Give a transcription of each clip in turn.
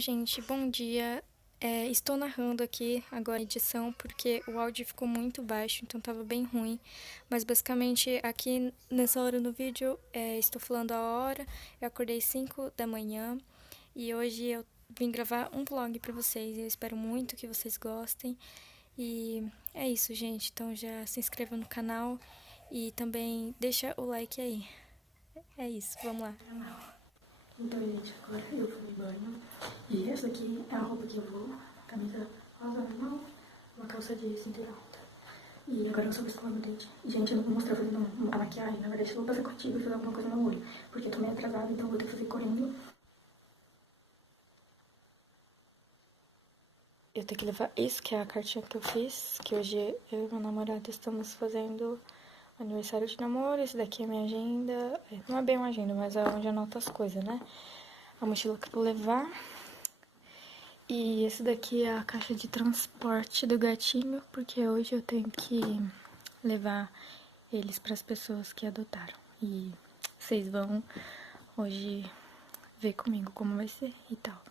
gente, bom dia. Estou narrando aqui agora a edição porque o áudio ficou muito baixo, então tava bem ruim. Mas basicamente aqui nessa hora no vídeo, estou falando a hora, eu acordei 5 da manhã e hoje eu vim gravar um vlog pra vocês. Eu espero muito que vocês gostem. E é isso, gente. Então já se inscreva no canal e também deixa o like aí. É isso, vamos lá. Então, gente, agora eu fui banho. E essa aqui é a roupa que eu vou. Camisa rosa normal, uma calça de cintura alta. E agora eu só vou escovar meu dente. E, gente, eu não vou mostrar fazendo a maquiagem. Na verdade, eu vou fazer contigo e fazer alguma coisa no olho. Porque eu tô meio atrasada, então eu vou ter que fazer correndo. Eu tenho que levar isso, que é a cartinha que eu fiz. Que hoje eu e meu namorado estamos fazendo aniversário de namoro. Esse daqui é minha agenda. Não é bem uma agenda, mas é onde eu anoto as coisas, né? A mochila que eu vou levar. E esse daqui é a caixa de transporte do gatinho, porque hoje eu tenho que levar eles para as pessoas que adotaram. E vocês vão hoje ver comigo como vai ser e tal.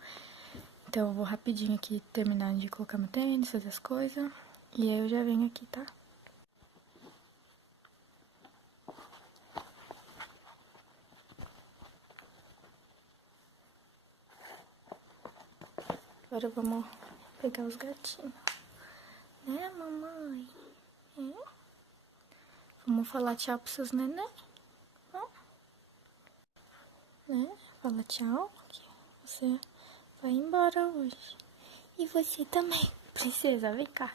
Então eu vou rapidinho aqui terminar de colocar meu tênis, fazer as coisas. E aí eu já venho aqui, tá? Agora vamos pegar os gatinhos. Né, mamãe? Vamos falar tchau pros seus neném? Né? Fala tchau, que você vai embora hoje. E você também, princesa, vem cá.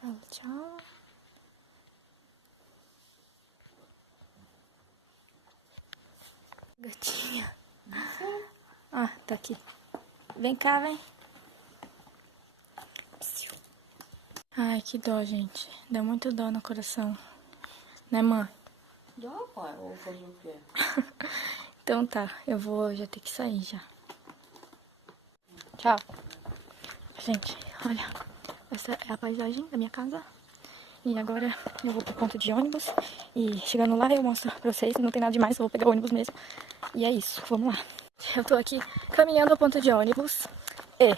Fala tchau. Gatinha. Ah, tá aqui. Vem cá, vem. Ai, que dó, gente. Deu muito dó no coração. Né, mãe? Dá, pai. Vou fazer o quê? Então tá, eu vou já ter que sair já. Tchau. Gente, olha. Essa é a paisagem da minha casa. E agora eu vou pro ponto de ônibus. E chegando lá eu mostro pra vocês. Não tem nada demais, eu vou pegar o ônibus mesmo. E é isso, vamos lá. Eu tô aqui caminhando ao ponto de ônibus. E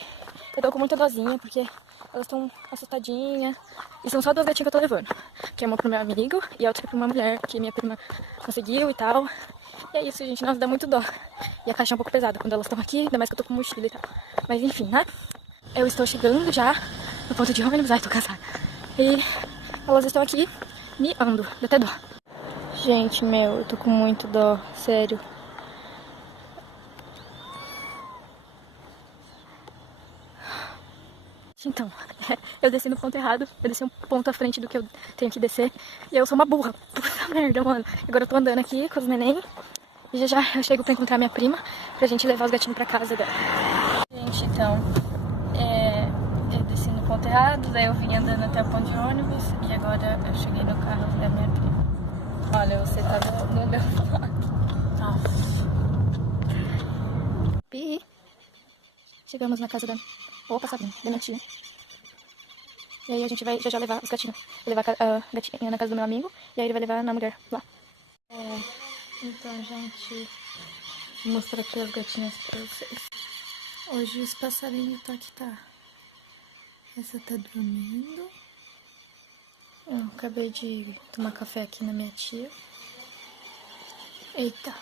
eu tô com muita dosinha, porque elas estão assustadinhas. E são só duas gatinhas que eu tô levando. Que é uma pro meu amigo e a outra pra uma mulher que minha prima conseguiu e tal. E é isso, gente. Nossa, dá muito dó. E a caixa é um pouco pesada quando elas estão aqui, ainda mais que eu tô com mochila e tal. Mas enfim, né? Eu estou chegando já no ponto de ônibus. Ai, tô cansada. E elas estão aqui miando. Dá até dó. Gente, meu, eu tô com muito dó. Sério. Então, eu desci no ponto errado. Eu desci um ponto à frente do que eu tenho que descer. E eu sou uma burra. Puta merda, mano. Agora eu tô andando aqui com os neném. E já já eu chego pra encontrar minha prima, pra gente levar os gatinhos pra casa dela. Gente, então, eu desci no ponto errado, daí eu vim andando até o ponto de ônibus. E agora eu cheguei no carro da minha prima. Olha, você tá no meu vlog. Nossa. Pi. Chegamos na casa da... Opa, Sabrina, da minha tia. E aí a gente vai já levar os gatinhos. Vou levar a gatinha na casa do meu amigo. E aí ele vai levar na mulher lá. Então, gente, vou mostrar aqui as gatinhas pra vocês. Hoje os passarinhos tá que tá. Essa tá dormindo. Eu acabei de tomar café aqui na minha tia. Eita.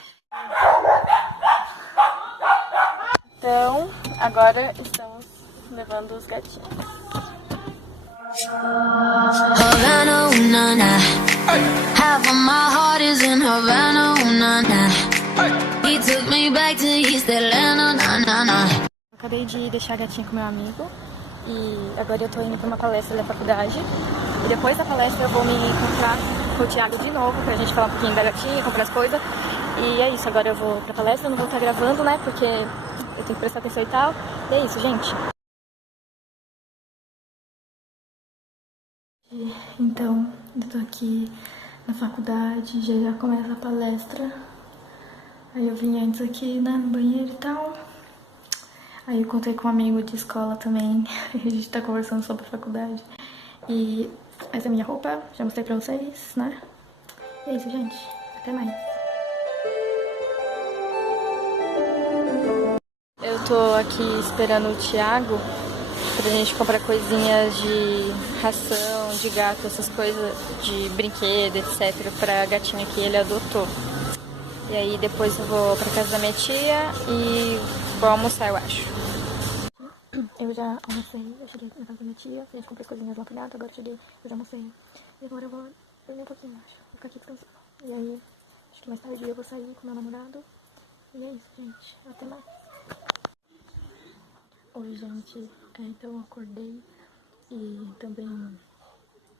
Então, agora estamos levando os gatinhos. Havana, na na. Half of my heart is in Havana, na na. He took me back to East Atlanta, na na na. Acabei de deixar a gatinha com meu amigo e agora eu tô indo pra uma palestra da faculdade. E depois da palestra eu vou me encontrar com o Thiago de novo pra gente falar um pouquinho da gatinha, comprar as coisas. E é isso, agora eu vou pra palestra, eu não vou estar gravando, né, porque eu tenho que prestar atenção e tal. E é isso, gente. Então, eu tô aqui na faculdade, já começa a palestra. Aí eu vim antes aqui, né, no banheiro e tal. Aí eu encontrei com um amigo de escola também. A gente tá conversando sobre a faculdade. E essa é a minha roupa, já mostrei pra vocês, né? E é isso, gente. Até mais. Eu tô aqui esperando o Thiago pra gente comprar coisinhas de ração, de gato, essas coisas de brinquedo, etc, pra gatinha que ele adotou. E aí depois eu vou pra casa da minha tia e vou almoçar, eu acho. Eu já almocei, eu cheguei na casa da minha tia, a gente comprou coisinhas lá pro gato, agora eu cheguei, eu já almocei. E agora eu vou dormir um pouquinho, acho. Vou ficar aqui descansando. E aí, acho que mais tarde eu vou sair com meu namorado. E é isso, gente. Até mais. Oi, gente. Então eu acordei e também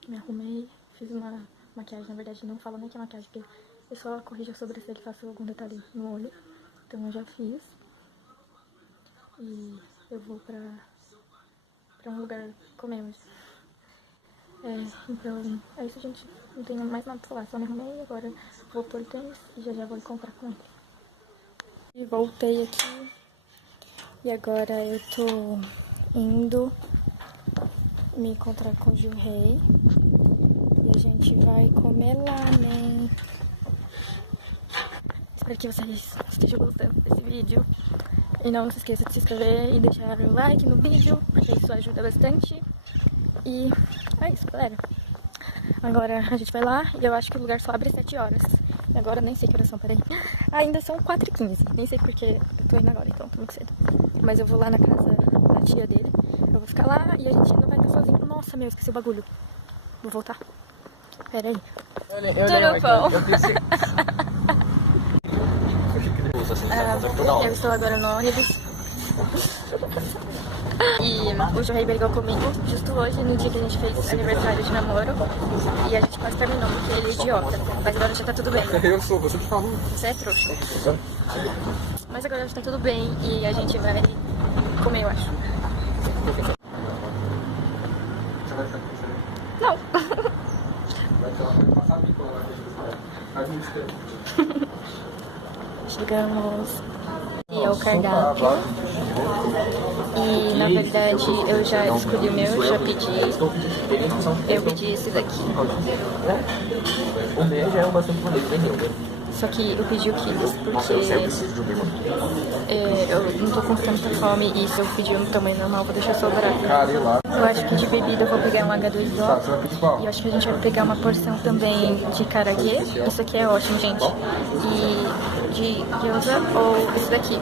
me arrumei. Fiz uma maquiagem, na verdade não falo nem que é maquiagem, porque eu só corrijo a sobrancelha e faço algum detalhe no olho. Então eu já fiz. E eu vou pra um lugar comer hoje. Então é isso, gente. Não tenho mais nada pra falar. Só me arrumei, agora vou pôr tênis e já vou comprar com ele. E voltei aqui. E agora eu tô indo me encontrar com o Gil Rei. E a gente vai comer lamen. Espero que vocês estejam gostando desse vídeo. E não se esqueça de se inscrever e deixar o like no vídeo, porque isso ajuda bastante. E é isso, galera. Agora a gente vai lá e eu acho que o lugar só abre às 7 horas. E agora nem sei que horas são, peraí. Ainda são 4h15. Nem sei porque eu tô indo agora, então tô muito cedo. Mas eu vou lá na casa da tia dele. Eu vou ficar lá e a gente não vai estar sozinho. Nossa, meu, esqueci o bagulho. Vou voltar. Pera aí. Tudo bom? Eu estou agora no ônibus. E o Gil Rei brigou comigo justo hoje, no dia que a gente fez aniversário de namoro. E a gente quase terminou porque ele é idiota. Mas agora já tá tudo bem. Eu sou, você que falou. Você é trouxa. Mas agora já tá tudo bem e a gente vai comer, eu acho. Não. Chegamos. E é o cardápio. E na verdade eu já escolhi o meu, já pedi. Eu pedi esse daqui. O meu já é bastante maneiro, entendeu? Só que eu pedi o quilos porque eu não tô com tanta fome e se eu pedir um tamanho normal vou deixar sobrar. Eu acho que de bebida eu vou pegar um H2O e eu acho que a gente vai pegar uma porção também de caraguê. Isso aqui é ótimo, gente. E de gyoza ou esse daqui.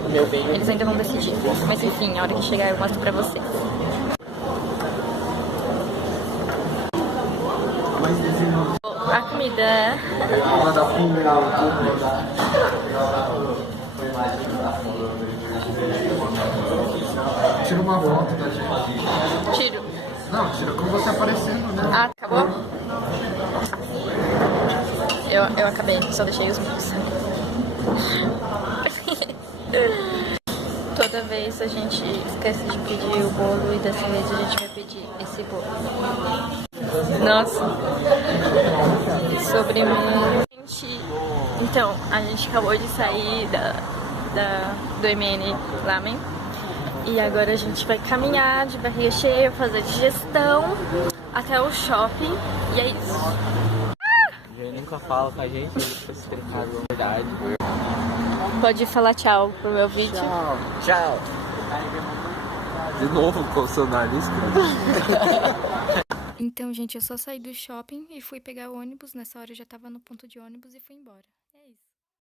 Eles ainda não decidiram, mas enfim, a hora que chegar eu mostro pra vocês. A comida. Tira uma foto da gente. Tiro. Não, tira com você aparecendo, né? Ah, acabou? Eu acabei, só deixei os meus. Toda vez a gente esquece de pedir o bolo e dessa vez a gente vai pedir esse bolo. Nossa, sobremesa. Então, a gente acabou de sair do MN Lamen e agora a gente vai caminhar de barriga cheia, fazer digestão até o shopping e é isso. Ele nunca fala com a gente, ele foi explicar a verdade. Pode falar tchau pro meu vídeo. Tchau, tchau. De novo com o seu nariz. Então, gente, eu só saí do shopping e fui pegar o ônibus. Nessa hora eu já tava no ponto de ônibus e fui embora.